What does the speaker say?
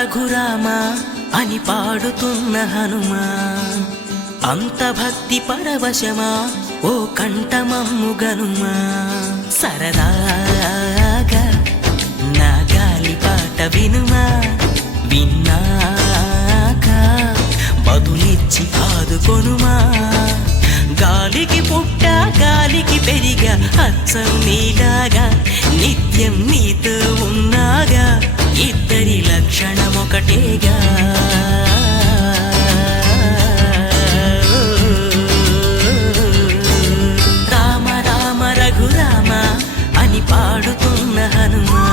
రఘురామ అని పాడుతున్న హనుమా, అంత భక్తి పరవశమా ఓ కంఠమమ్ము గనుమా. సరదాగా నా గాలి పాట వినుమా, విన్నాక బదులిచ్చి ఆదుకొనుమా. గాలికి పుట్ట గాలికి పెరిగా అచ్చం నీలాగా, నిత్యం నీతో ఉన్నాగా, ఇద్దరి లక్షణం ఒకటేగా. రామ రామ రఘురామ అని పాడుతున్న హనుమా.